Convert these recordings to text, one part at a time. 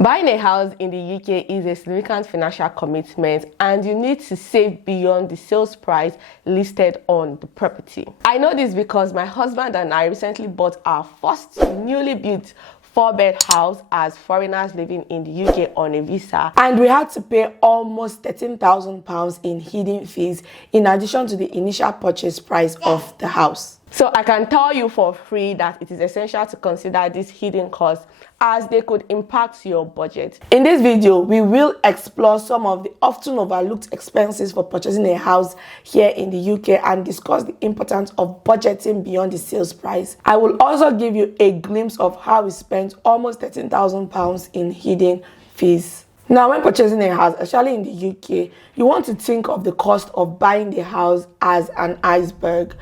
Buying a house in the UK is a significant financial commitment, and you need to save beyond the sales price listed on the property. I know this because my husband and I recently bought our first newly built 4-bed house as foreigners living in the UK on a visa, and we had to pay almost £13,000 in hidden fees in addition to the initial purchase price of the house. So I can tell you for free that it is essential to consider these hidden costs as they could impact your budget. In this video, we will explore some of the often overlooked expenses for purchasing a house here in the UK and discuss the importance of budgeting beyond the sales price. I will also give you a glimpse of how we spent almost £13,000 in hidden fees. Now, when purchasing a house, especially in the UK, you want to think of the cost of buying the house as an iceberg.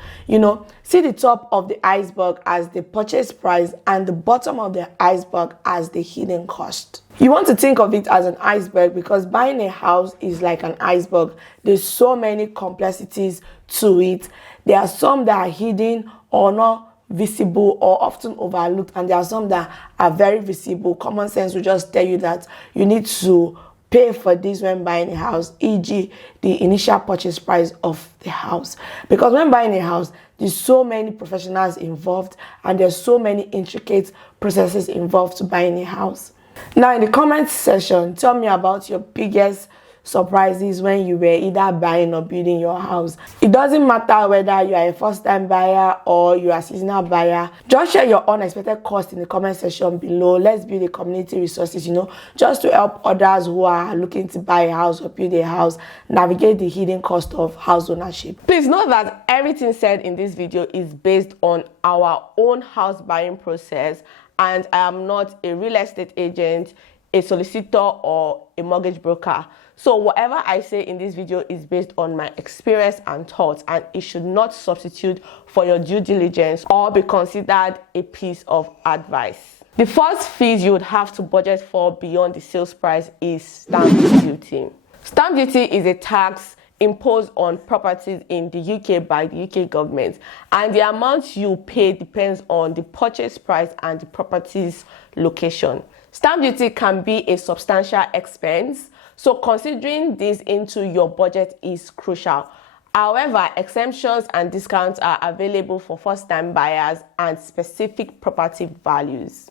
See the top of the iceberg as the purchase price and the bottom of the iceberg as the hidden cost. You want to think of it as an iceberg because buying a house is like an iceberg. There's so many complexities to it. There are some that are hidden or not visible or often overlooked, and there are some that are very visible. Common sense will just tell you that you need to pay for this when buying a house, e.g. the initial purchase price of the house. Because when buying a house, there's so many professionals involved and there's so many intricate processes involved to buying a house. Now, in the comment section, tell me about your biggest surprises when you were either buying or building your house. It doesn't matter whether you are a first-time buyer or you are a seasonal buyer. Just share your unexpected cost in the comment section below. Let's build a community resources, just to help others who are looking to buy a house or build a house navigate the hidden cost of house ownership. Please note that everything said in this video is based on our own house buying process, and I am not a real estate agent, a solicitor, or a mortgage broker. So whatever I say in this video is based on my experience and thoughts, and it should not substitute for your due diligence or be considered a piece of advice. The first fees you would have to budget for beyond the sales price is stamp duty. Stamp duty is a tax imposed on properties in the UK by the UK government, and the amount you pay depends on the purchase price and the property's location. Stamp duty can be a substantial expense, so considering this into your budget is crucial. However, exemptions and discounts are available for first-time buyers and specific property values.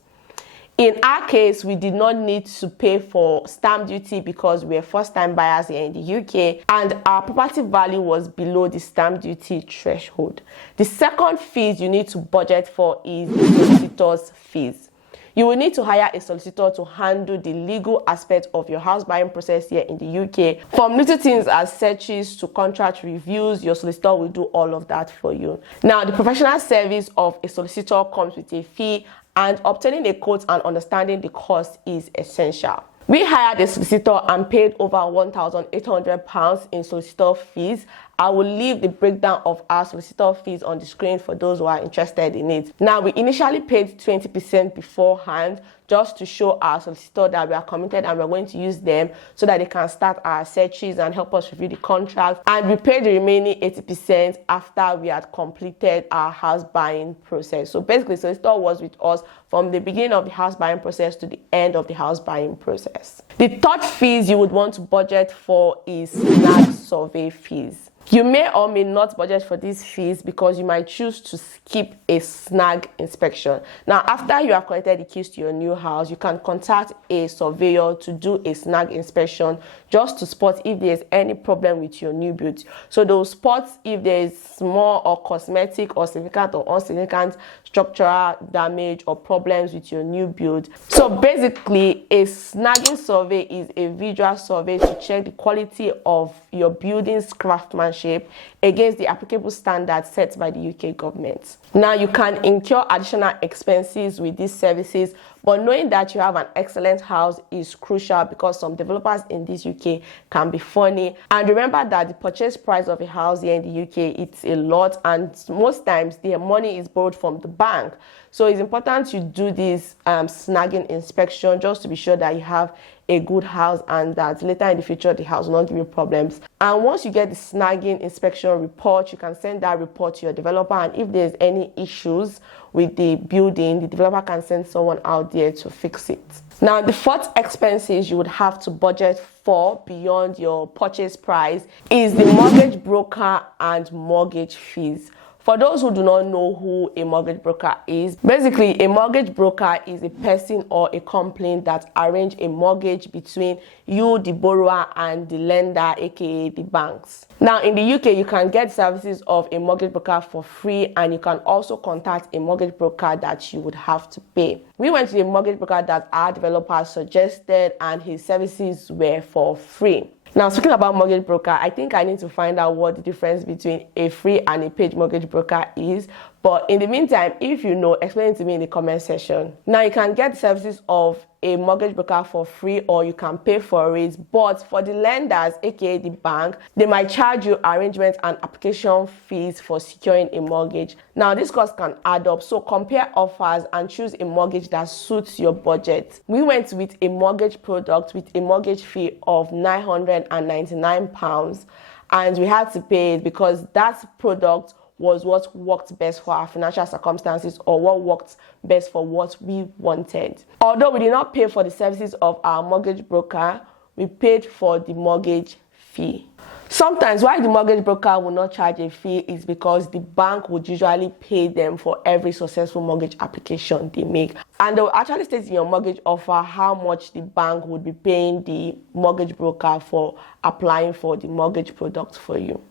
In our case, we did not need to pay for stamp duty because we are first-time buyers here in the UK and our property value was below the stamp duty threshold. The second fees you need to budget for is the solicitor's fees. You will need to hire a solicitor to handle the legal aspect of your house buying process here in the UK. From little things as searches to contract reviews, your solicitor will do all of that for you. Now, the professional service of a solicitor comes with a fee, and obtaining a quote and understanding the cost is essential. We hired a solicitor and paid over £1,800 in solicitor fees. I will leave the breakdown of our solicitor fees on the screen for those who are interested in it. Now, we initially paid 20% beforehand just to show our solicitor that we are committed and we're going to use them so that they can start our searches and help us review the contract. And we paid the remaining 80% after we had completed our house buying process. So basically, solicitor was with us from the beginning of the house buying process to the end of the house buying process. The third fees you would want to budget for is Snag survey fees. You may or may not budget for these fees because you might choose to skip a Snag inspection. Now, after you have collected the keys to your new house, you can contact a surveyor to do a Snag inspection just to spot if there's any problem with your new build. So they'll spot if there is small or cosmetic or significant or insignificant structural damage or problems with your new build. So basically, a snagging survey is a visual survey to check the quality of your building's craftsmanship against the applicable standards set by the UK government. Now, you can incur additional expenses with these services, but knowing that you have an excellent house is crucial because some developers in this UK can be funny. And remember that the purchase price of a house here in the UK, it's a lot, and most times their money is borrowed from the bank. So it's important to do this snagging inspection just to be sure that you have a good house and that later in the future the house will not give you problems. And once you get the snagging inspection report, you can send that report to your developer, and if there's any issues with the building, the developer can send someone out there to fix it. Now, the fourth expenses you would have to budget for beyond your purchase price is the mortgage broker and mortgage fees. For those who do not know who a mortgage broker is, basically a mortgage broker is a person or a company that arrange a mortgage between you, the borrower, and the lender, aka the banks. Now, in the UK, you can get services of a mortgage broker for free, and you can also contact a mortgage broker that you would have to pay. We went to the mortgage broker that our developer suggested, and his services were for free. Now, speaking about mortgage broker, I think I need to find out what the difference between a free and a paid mortgage broker is. But in the meantime, if you know, explain it to me in the comment section. Now, you can get services of a mortgage broker for free, or you can pay for it. But for the lenders, aka the bank, they might charge you arrangement and application fees for securing a mortgage. Now, this cost can add up, so compare offers and choose a mortgage that suits your budget. We went with a mortgage product with a mortgage fee of £999, and we had to pay it because that product was what worked best for our financial circumstances, or what worked best for what we wanted. Although we did not pay for the services of our mortgage broker, we paid for the mortgage fee. Sometimes why the mortgage broker will not charge a fee is because the bank would usually pay them for every successful mortgage application they make. And they will actually state in your mortgage offer how much the bank would be paying the mortgage broker for applying for the mortgage product for you.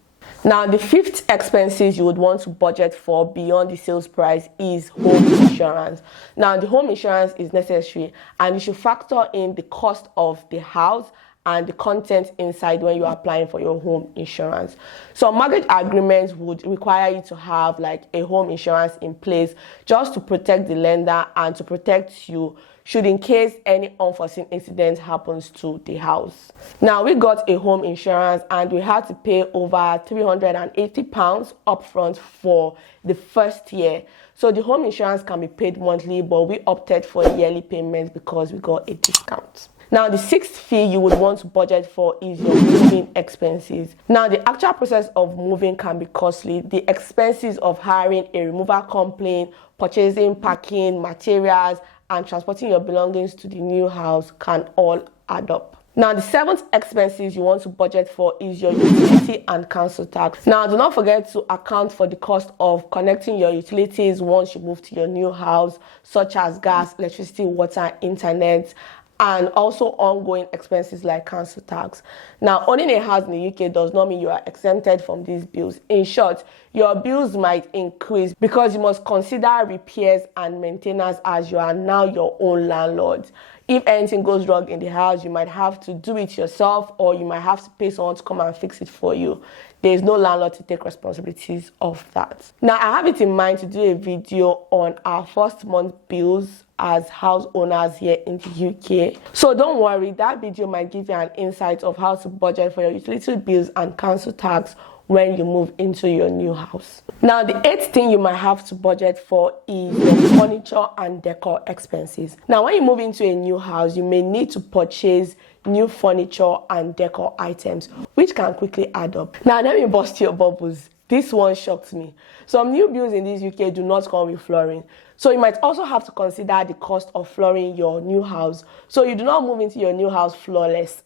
Now, the fifth expenses you would want to budget for beyond the sales price is home insurance. Now, the home insurance is necessary, and you should factor in the cost of the house and the content inside when you are applying for your home insurance. So mortgage agreements would require you to have like a home insurance in place just to protect the lender and to protect you should in case any unforeseen incident happens to the house. Now, we got a home insurance and we had to pay over £380 upfront for the first year. So the home insurance can be paid monthly, but we opted for yearly payments because we got a discount. Now, the sixth fee you would want to budget for is your moving expenses. Now, the actual process of moving can be costly. The expenses of hiring a removal company, purchasing, packing, materials, and transporting your belongings to the new house can all add up. Now, the seventh expenses you want to budget for is your utility and council tax. Now, do not forget to account for the cost of connecting your utilities once you move to your new house, such as gas, electricity, water, internet, and also ongoing expenses like council tax. Now, owning a house in the UK does not mean you are exempted from these bills. In short, your bills might increase because you must consider repairs and maintenance as you are now your own landlord. If anything goes wrong in the house, you might have to do it yourself, or you might have to pay someone to come and fix it for you. There is no landlord to take responsibilities of that. Now, I have it in mind to do a video on our first month bills as house owners here in the UK. So don't worry, that video might give you an insight of how to budget for your utility bills and council tax when you move into your new house. Now, the eighth thing you might have to budget for is your furniture and decor expenses. Now, when you move into a new house, you may need to purchase new furniture and decor items, which can quickly add up. Now, let me bust your bubbles. This one shocked me. Some new builds in this UK do not come with flooring. So you might also have to consider the cost of flooring your new house, so you do not move into your new house floorless.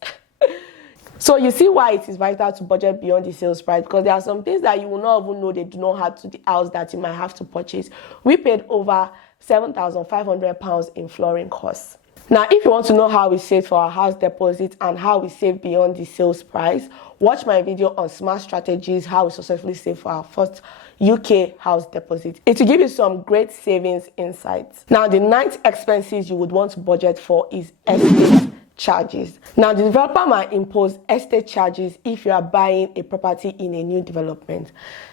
So you see why it is vital to budget beyond the sales price, because there are some things that you will not even know they do not add to the house that you might have to purchase. We paid over £7,500 in flooring costs. Now, if you want to know how we save for our house deposit and how we save beyond the sales price, watch my video on smart strategies, how we successfully save for our first UK house deposit. It will give you some great savings insights. Now, the ninth expenses you would want to budget for is estate charges. Now, the developer might impose estate charges if you are buying a property in a new development.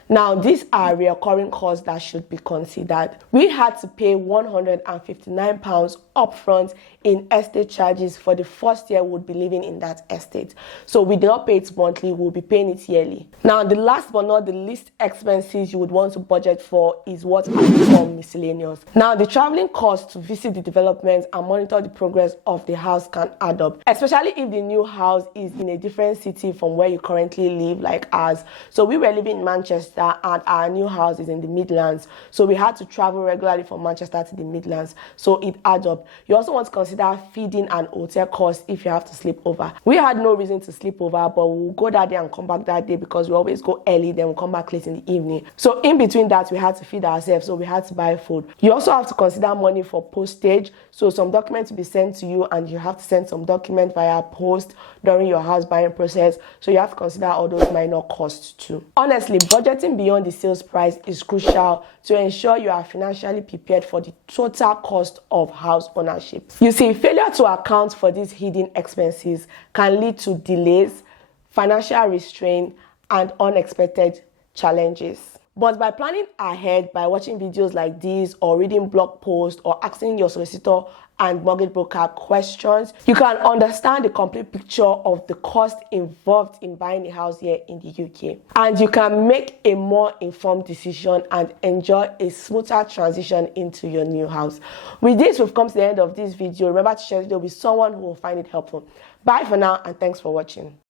Now, these are recurring costs that should be considered. We had to pay £159 upfront in estate charges for the first year we'll be living in that estate. So we do not pay it monthly, we'll be paying it yearly. Now, the last but not the least expenses you would want to budget for is what I call miscellaneous. Now, the traveling cost to visit the development and monitor the progress of the house can add up, especially if the new house is in a different city from where you currently live, like ours. So we were living in Manchester and our new house is in the Midlands. So we had to travel regularly from Manchester to the Midlands. So it adds up. You also want to consider feeding and hotel costs if you have to sleep over. We had no reason to sleep over, but we'll go that day and come back that day because we always go early, then we'll come back late in the evening. So in between that, we had to feed ourselves, so we had to buy food. You also have to consider money for postage. So some documents will be sent to you and you have to send some document via post during your house buying process. So you have to consider all those minor costs too. Honestly, budgeting beyond the sales price is crucial to ensure you are financially prepared for the total cost of house ownership. You see, failure to account for these hidden expenses can lead to delays, financial restraint, and unexpected challenges. But by planning ahead, by watching videos like these or reading blog posts or asking your solicitor and mortgage broker questions, you can understand the complete picture of the cost involved in buying a house here in the UK. And you can make a more informed decision and enjoy a smoother transition into your new house. With this, we've come to the end of this video. Remember to share it with someone who will find it helpful. Bye for now and thanks for watching.